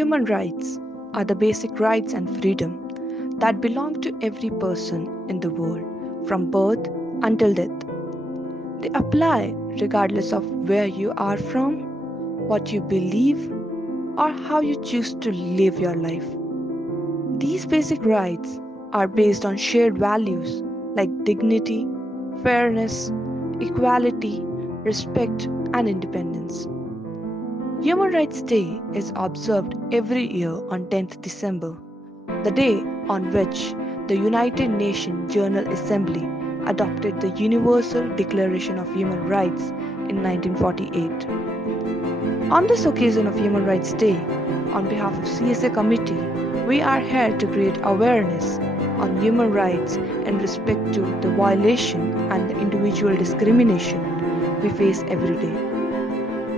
Human rights are the basic rights and freedom that belong to every person in the world from birth until death. They apply regardless of where you are from, what you believe, or how you choose to live your life. These basic rights are based on shared values like dignity, fairness, equality, respect, and independence. Human Rights Day is observed every year on 10th December, the day on which the United Nations General Assembly adopted the Universal Declaration of Human Rights in 1948. On this occasion of Human Rights Day, on behalf of CSA Committee, we are here to create awareness on human rights in respect to the violation and the individual discrimination we face every day.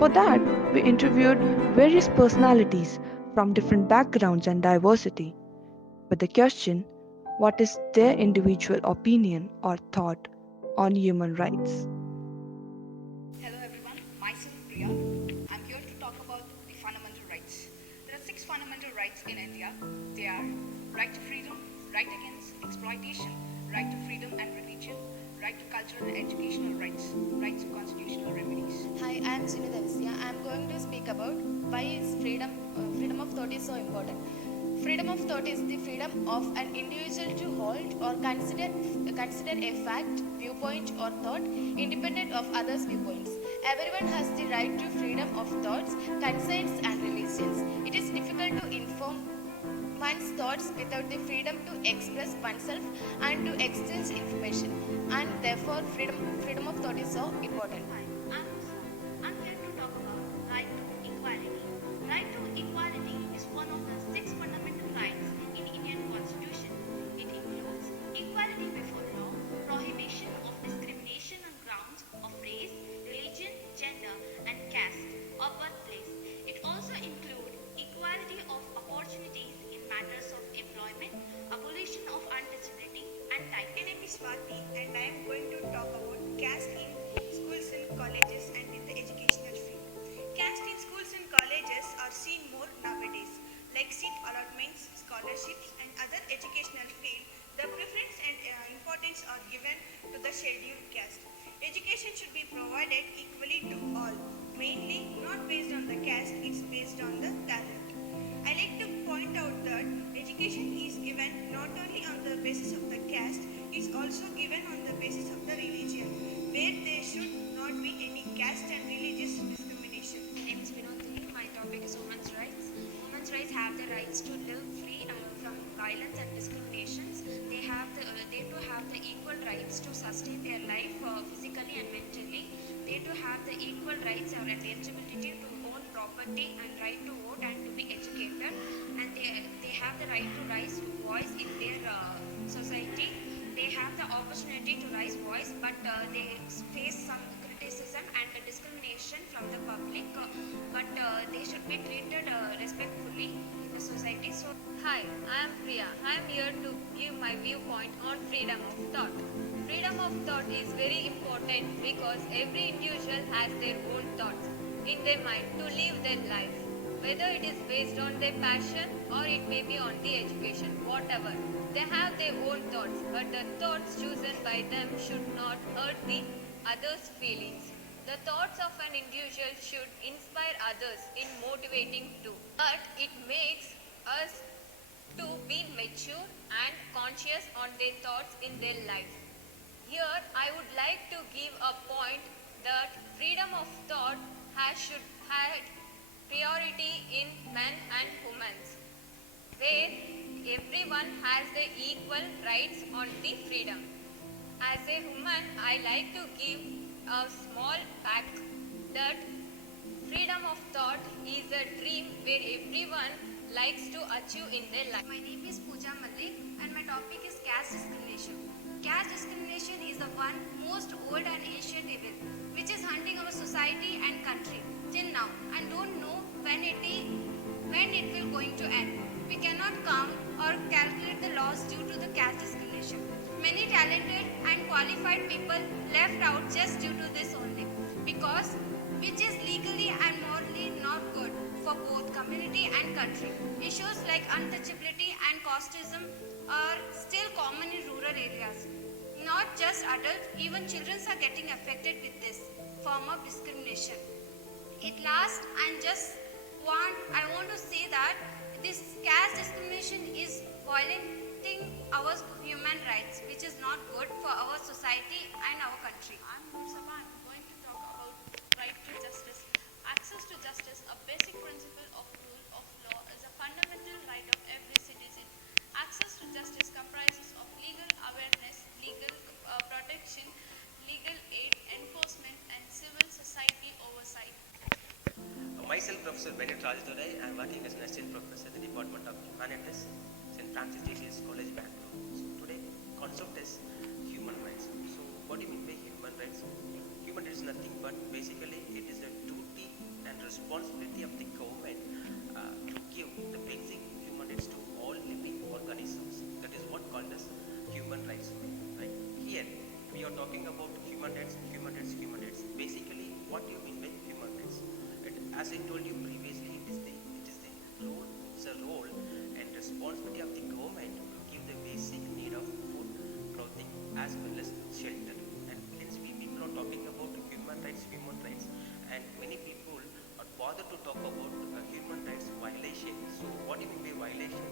For that, we interviewed various personalities from different backgrounds and diversity with the question, what is their individual opinion or thought on human rights? Hello everyone, myself Priya. I'm here to talk about the fundamental rights. There are six fundamental rights in India. They are right to freedom, right against exploitation, right to freedom and religion, right to cultural and educational rights, rights to constitutional remedies. Hi, I am Sunita. I am going to speak about why is freedom of thought is so important. Freedom of thought is the freedom of an individual to hold or consider a fact, viewpoint, or thought independent of others' viewpoints. Everyone has the right to freedom of thoughts, concerns, and religions. It is difficult to inform one's thoughts without the freedom to express oneself and to exchange information. And therefore, freedom of thought is so important. Hi, I'm Anusha. I'm here to talk about right to equality. Right to equality is one of the six fundamental rights in Indian Constitution. It includes equality before law, prohibition of discrimination on grounds of race, religion, gender, and caste or birthplace. It also includes equality of opportunities in matters of employment, abolition of untouchability, and title. My name is Swati and I am going to talk about caste in schools and colleges and in the educational field. Caste in schools and colleges are seen more nowadays, like seat allotments, scholarships and other educational field. The preference and importance are given to the scheduled caste. Education should be provided equally to all, mainly not based on the caste, it's based on the talent. I like to point out that education is given not only on the basis of the caste, it's also given on the basis of the religion, where there should not be any caste and religious discrimination. My name is Vinodini. My topic is women's rights. Women's rights have the rights to live free from violence and discriminations. They too have the equal rights to sustain their life physically and mentally. They too have the equal rights or eligibility to own property and right to vote and to be educated. And they have the right to raise voice in their society. They have the opportunity to raise voice, but they face some criticism and discrimination from the public. But they should be treated respectfully in the society. So, Hi, I am Priya. I am here to give my viewpoint on freedom of thought. Freedom of thought is very important because every individual has their own thoughts in their mind to live their life. Whether it is based on their passion or it may be on the education, whatever. They have their own thoughts, but the thoughts chosen by them should not hurt the others' feelings. The thoughts of an individual should inspire others in motivating too. But it makes us to be mature and conscious on their thoughts in their life. Here I would like to give a point that freedom of thought should have priority in men and women, where everyone has the equal rights on the freedom. As a woman, I like to give a small fact that freedom of thought is a dream where everyone likes to achieve in their life. My name is Pooja Malik and my topic is caste discrimination. Caste discrimination is the one most old and ancient evil which is hunting our society and country till now and don't know when it will going to end. We cannot count or calculate the loss due to the caste discrimination. Many talented and qualified people left out just due to this only because which is legally and morally not good. for both community and country. Issues like untouchability and casteism are still common in rural areas. Not just adults, even children are getting affected with this form of discrimination. At last, I want to say that this caste discrimination is violating our human rights, which is not good for our society and our country. I'm Anusha. I'm going to talk about right to justice. Access to justice, a basic principle of rule of law, is a fundamental right of every citizen. Access to justice comprises of legal awareness, legal protection, legal aid, enforcement, and civil society oversight. Myself, Professor today. I am working as an assistant professor in the Department of Humanities, St. Francis Xavier's College, Bengaluru. So today, concept is human rights. So what do you mean by human rights? Human rights is nothing but basically it is the duty and responsibility of the government to give the basic human rights to all living organisms. That is what called as human rights. Right? Here we are talking about human rights, human rights, human rights. Basically, what do you mean by human rights? As I told you previously, it is the role and responsibility of the government to give the basic need of food, clothing, as well as shelter. And hence we people are talking about human rights, and many people are bothered to talk about human rights violation. So what do you mean by violation?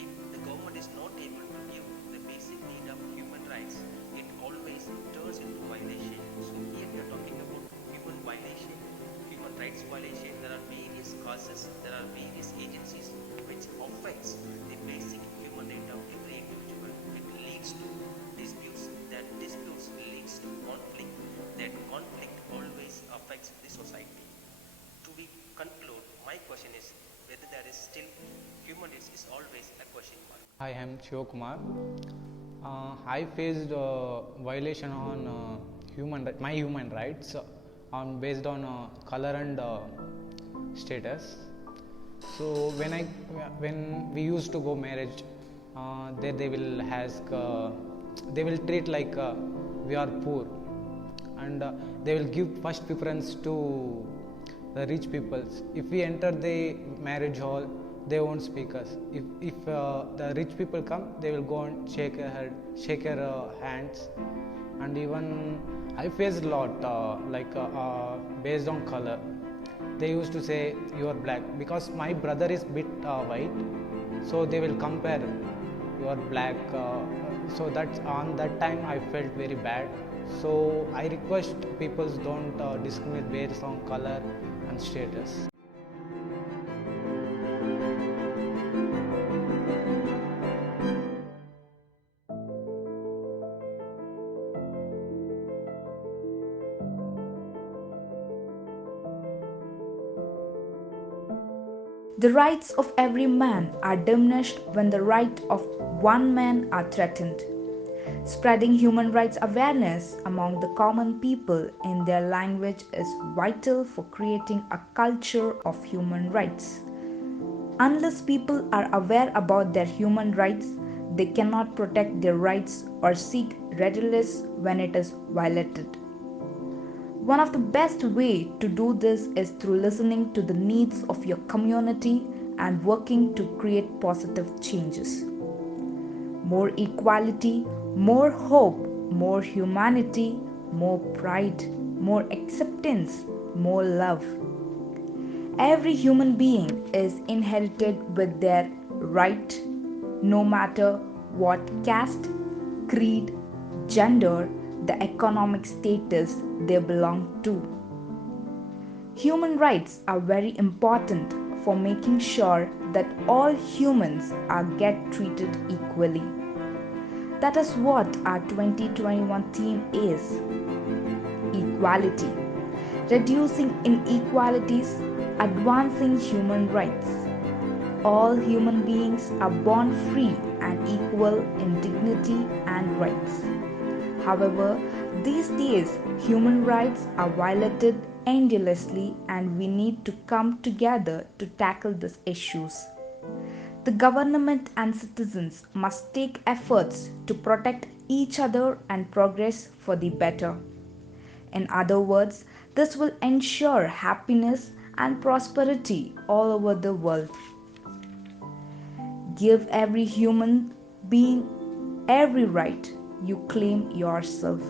If the government is not able to give the basic need of human rights, it always turns into violation. So here we are talking about human violation. Rights violation, there are various causes, there are various agencies which affects the basic human right of every individual. It leads to disputes, that disputes leads to conflict, that conflict always affects the society. To be conclude, my question is whether there is still human rights is always a question mark. Hi, I am Shivakumar. I faced violation on my human rights based on color and status. So when we used to go marriage, there they will ask, they will treat like we are poor, and they will give first preference to the rich peoples. If we enter the marriage hall, they won't speak us. If the rich people come, they will go and shake her hands. And even I faced a lot based on color. They used to say you are black because my brother is bit white, so they will compare you are black. So that's on that time I felt very bad. So I request people don't discriminate based on color and status. The rights of every man are diminished when the rights of one man are threatened. Spreading human rights awareness among the common people in their language is vital for creating a culture of human rights. Unless people are aware about their human rights, they cannot protect their rights or seek redress when it is violated. One of the best ways to do this is through listening to the needs of your community and working to create positive changes. More equality, more hope, more humanity, more pride, more acceptance, more love. Every human being is inherited with their right, no matter what caste, creed, gender, the economic status they belong to. Human rights are very important for making sure that all humans are get treated equally. That is what our 2021 theme is: equality, reducing inequalities, advancing human rights. All human beings are born free and equal in dignity and rights. However, these days human rights are violated endlessly, and we need to come together to tackle these issues. The government and citizens must take efforts to protect each other and progress for the better. In other words, this will ensure happiness and prosperity all over the world. Give every human being every right you claim yourself.